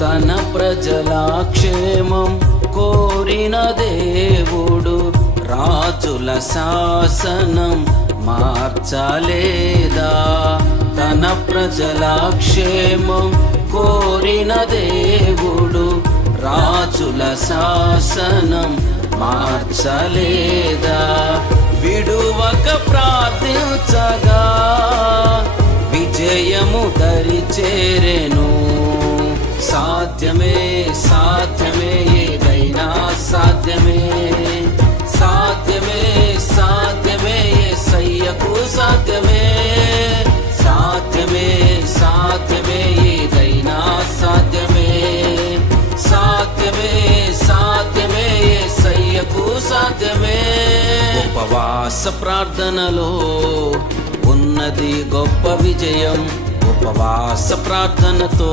తన ప్రజల క్షేమం కోరిన దేవుడు రాజుల శాసనం మార్చలేదా? తన ప్రజల క్షేమం కోరిన దేవుడు రాజుల శాసనం మార్చలేదా? విడువక ప్రార్థించగా విజయము దరి చేరెను. సాధ్యమే సాధ్యమే ఏదైనా సాధ్యమే, సాధ్యమే సాధ్యమే యేసయ్యకు సాధ్యమే, సాధ్యమే సాధ్యమే ఏదైనా సాధ్యమే, సాధ్యమే సాధ్యమే యేసయ్యకు సాధ్యమే. ఉపవాస ప్రార్థనలో ఉన్నది గొప్ప విజయం. ఉపవాస ప్రార్థనతో